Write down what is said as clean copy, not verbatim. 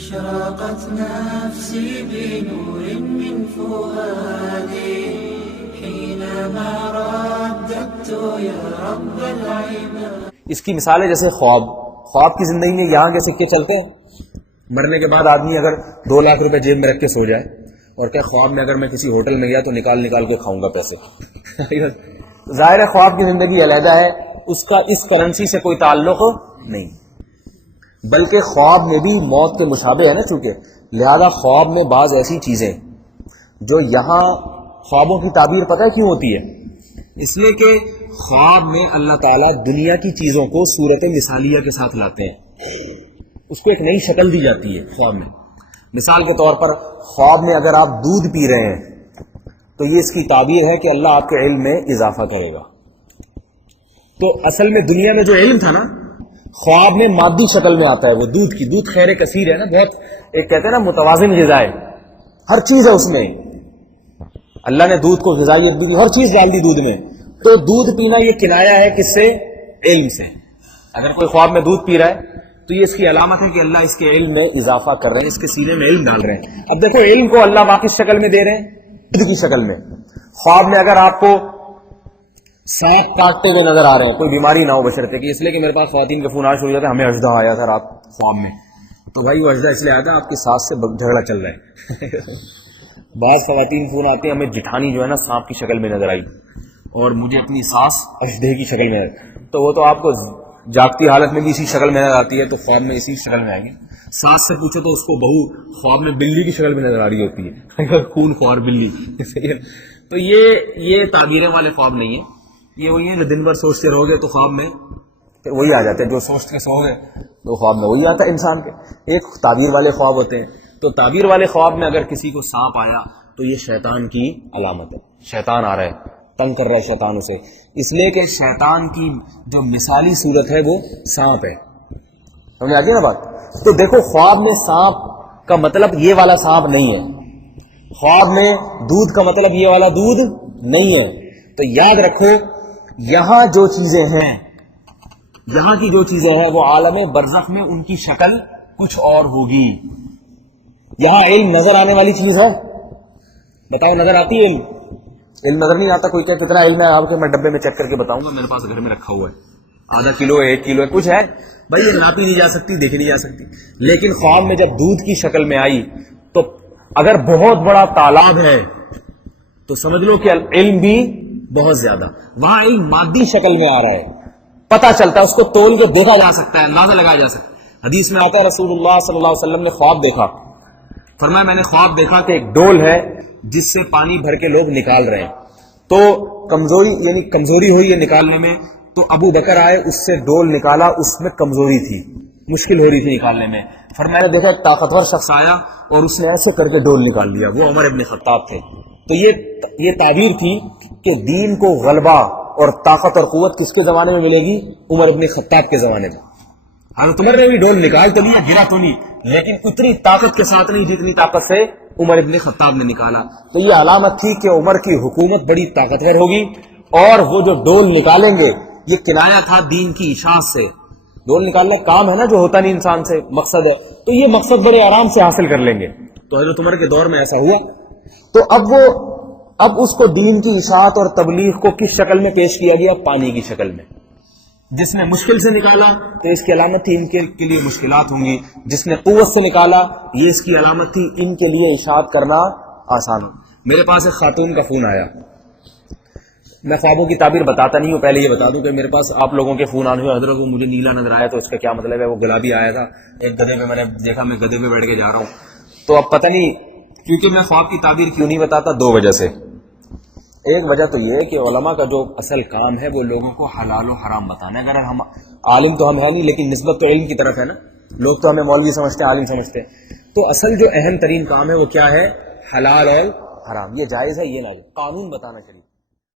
أشرقت نفسي بنور من فؤادي حينما رددت يا رب العباد. اس کی مثال ہے جیسے خواب کی زندگی میں یہاں کے سکے چلتے ہیں. مرنے کے بعد آدمی اگر 2 لاکھ روپے جیب میں رکھ کے سو جائے اور کہ خواب میں اگر میں کسی ہوٹل میں گیا تو نکال کے کھاؤں گا پیسے. ظاہر ہے خواب کی زندگی علیحدہ ہے, اس کا اس کرنسی سے کوئی تعلق نہیں, بلکہ خواب میں بھی موت کے مشابہ ہے نا, چونکہ لہذا خواب میں بعض ایسی چیزیں جو یہاں خوابوں کی تعبیر پتہ ہے کیوں ہوتی ہے, اس لیے کہ خواب میں اللہ تعالیٰ دنیا کی چیزوں کو صورت مثالیہ کے ساتھ لاتے ہیں, اس کو ایک نئی شکل دی جاتی ہے خواب میں. مثال کے طور پر خواب میں اگر آپ دودھ پی رہے ہیں تو یہ اس کی تعبیر ہے کہ اللہ آپ کے علم میں اضافہ کرے گا. تو اصل میں دنیا میں جو علم تھا نا, خواب میں مادی شکل میں آتا ہے وہ دودھ خیر کثیر ہے نا, بہت ایک کہتے ہیں نا متوازن غذا ہے, ہر چیز ہے اس میں, اللہ نے دودھ کو غذائیت بھی دی, ہر چیز ڈال دی دودھ میں. تو دودھ پینا یہ کنایا ہے کس سے؟ علم سے. اگر کوئی خواب میں دودھ پی رہا ہے تو یہ اس کی علامت ہے کہ اللہ اس کے علم میں اضافہ کر رہے ہیں, اس کے سینے میں علم ڈال رہے ہیں. اب دیکھو علم کو اللہ واقعی شکل میں دے رہے ہیں, دودھ کی شکل میں. خواب میں اگر آپ کو سانپ کاٹتے ہوئے نظر آ رہے ہیں, کوئی بیماری نہ ہو بشرطے کہ, اس لیے کہ میرے پاس خواتین کا فون آج ہو جاتا ہے, ہمیں اژدھا آیا تھا رات خواب میں, تو بھائی وہ اژدھا اس لیے آیا تھا آپ کی ساس سے جھگڑا چل رہا ہے. بعض خواتین فون آتے ہیں, ہمیں جٹھانی جو ہے نا سانپ کی شکل میں نظر آئی اور مجھے اپنی ساس اژدھے کی شکل میں, تو وہ تو آپ کو جاگتی حالت میں بھی اسی شکل میں نظر آتی ہے, تو خواب میں اسی شکل میں آئیں گے. ساس سے پوچھو تو اس کو بہو خواب میں بلی کی شکل میں نظر آ رہی ہوتی ہے, خون خوار بلی. تو یہ تعبیریں والے خواب نہیں ہیں, یہ وہی ہیں جو دن بھر سوچتے رہو گے تو خواب میں پھر وہی آ جاتے ہیں, جو سوچ کے سو گئے تو خواب میں وہی آتا ہے انسان کے. ایک تعبیر والے خواب ہوتے ہیں, تو تعبیر والے خواب میں اگر کسی کو سانپ آیا تو یہ شیطان کی علامت ہے, شیطان آ رہا ہے, تنگ کر رہا ہے شیطان اسے, اس لیے کہ شیطان کی جو مثالی صورت ہے وہ سانپ ہے. سمجھ آ گئی نا بات؟ تو دیکھو خواب میں سانپ کا مطلب یہ والا سانپ نہیں ہے, خواب میں دودھ کا مطلب یہ والا دودھ نہیں ہے. تو یاد رکھو یہاں جو چیزیں ہیں, یہاں کی جو چیزیں ہیں وہ عالم برزخ میں ان کی شکل کچھ اور ہوگی. یہاں علم نظر آنے والی چیز ہے, بتاؤ نظر آتی ہے علم؟ علم نظر نہیں آتا. کوئی کہ کتنا علم ہے آپ کے, میں ڈبے میں چیک کر کے بتاؤں گا, میرے پاس گھر میں رکھا ہوا ہے, ½ کلو 1 کلو ہے, کچھ ہے بھائی, یہ ناپی نہیں جا سکتی, دیکھی نہیں جا سکتی. لیکن خواب میں جب دودھ کی شکل میں آئی تو اگر بہت بڑا تالاب ہے تو سمجھ لو کہ علم بھی بہت زیادہ. وہاں علم مادی شکل میں آ رہا ہے, پتہ چلتا ہے, اس کو تول کے دیکھا جا سکتا ہے, اندازہ لگایا جا سکتا ہے. حدیث میں آتا ہے رسول اللہ صلی اللہ علیہ وسلم نے خواب دیکھا, فرمایا میں نے خواب دیکھا کہ ایک ڈول ہے جس سے پانی بھر کے لوگ نکال رہے ہیں, تو کمزوری ہوئی ہے نکالنے میں, تو ابو بکر آئے, اس سے ڈول نکالا, اس میں کمزوری تھی, مشکل ہو رہی تھی نکالنے میں. فرمایا دیکھا ایک طاقتور شخص آیا اور اس نے ایسے کر کے ڈول نکال لیا, وہ عمر ابن خطاب تھے. تو یہ تعبیر تھی کہ دین کو غلبہ اور طاقت اور قوت کس کے زمانے میں ملے گی؟ عمر ابن خطاب کے زمانے میں. حضرت عمر نے بھی ڈول نکال تو لیا, گرا تو نہیں, لیکن اتنی طاقت کے ساتھ نہیں جتنی طاقت سے عمر ابن خطاب نے نکالا. تو یہ علامت تھی کہ عمر کی حکومت بڑی طاقتور ہوگی, اور وہ جو ڈول نکالیں گے یہ کنایا تھا دین کی اشاعت سے. ڈول نکالنا کام ہے نا جو ہوتا نہیں انسان سے, مقصد ہے, تو یہ مقصد بڑے آرام سے حاصل کر لیں گے. تو حضرت عمر کے دور میں ایسا ہوا. تو اب اس کو دین کی اشاعت اور تبلیغ کو کس شکل میں پیش کیا گیا؟ پانی کی شکل میں. جس نے مشکل سے نکالا تو اس کی علامت تھی ان کے لیے مشکلات ہوں گی, جس نے قوت سے نکالا یہ اس کی علامت تھی ان کے لیے اشاعت کرنا آسان ہو. میرے پاس ایک خاتون کا فون آیا, میں خوابوں کی تعبیر بتاتا نہیں ہوں, پہلے یہ بتا دوں کہ میرے پاس آپ لوگوں کے فون آنے ہوئے, حضرت وہ مجھے نیلا نظر آیا تو اس کا کیا مطلب ہے؟ وہ گلابی آیا تھا, ایک گدھے پہ میں نے دیکھا, میں گدھے پہ بیٹھ کے جا رہا ہوں. تو اب پتہ نہیں, کیونکہ میں خواب کی تعبیر کیوں نہیں بتاتا, 2 وجہ سے. ایک وجہ تو یہ ہے کہ علماء کا جو اصل کام ہے وہ لوگوں کو حلال و حرام بتانا ہے. اگر ہم عالم تو ہم ہے نہیں, لیکن نسبت تو علم کی طرف ہے نا, لوگ تو ہمیں مولوی سمجھتے ہیں, عالم سمجھتے ہیں. تو اصل جو اہم ترین کام ہے وہ کیا ہے؟ حلال اور حرام, یہ جائز ہے یہ ناجائز, قانون بتانا چاہیے.